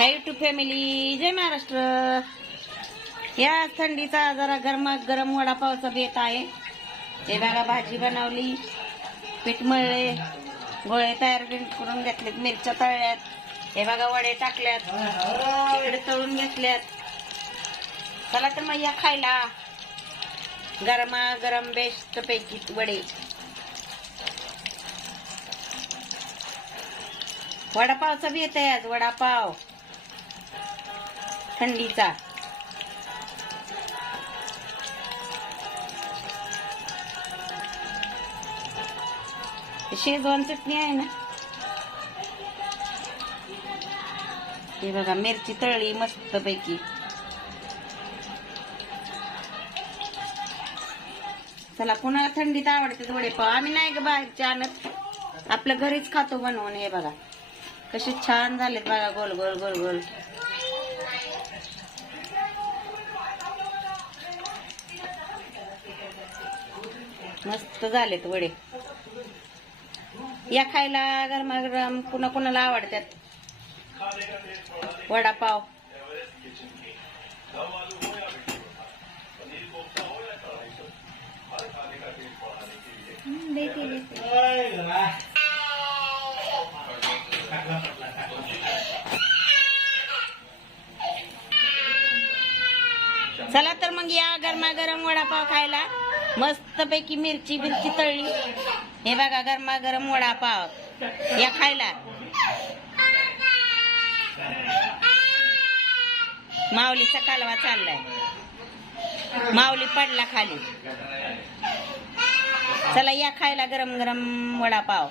हाय YouTube family, जय महाराष्ट्र. या थंडीचा जरा गरम वडापावचा बेत आहे. हे बघा, भाजी बनवली, पीठ मळले, गोळे तयार करून घेतलेत, मिरच्या तळल्यात, हे बघा वडे टाकल्यात, इकडे तळून घेतल्यात. चला तर मग या खायला गरम बेस्ट पैकी वडे. वडापावचा बेत आहे आज, वडापाव थंडीचा. शेजवान चटणी आहे ना, हे बघा मिरची तळली मस्त पैकी. चला, कुणाला थंडीत आवडते वडेपाव. आम्ही नाही ग बाहेरचे आणत, आपल्या घरीच खातो बनवून. हे बघा कसे छान झालेत बघा, गोल गोल गोल गोल. मस्त झालेत वडे. या खायला गरमागरम. कुणाला आवडतात वडापाव. चला तर मग या गरमागरम वडापाव खायला. मस्त पैकी मिरची तळली. हे बघा गरमागरम वडापाव, या खायला. माऊलीचा कालवा चाललाय, माऊली पडला खाली. चला या खायला गरम वडापाव.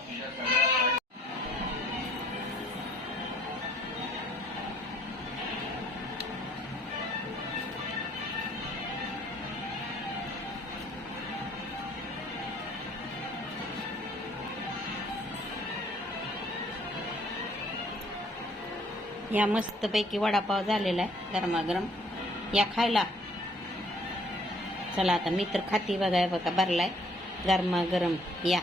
या मस्त पैकी वडापाव झालेला आहे गरमागरम, या खायला. चला आता मी तर खाती. बघा भरलाय गरमागरम, या.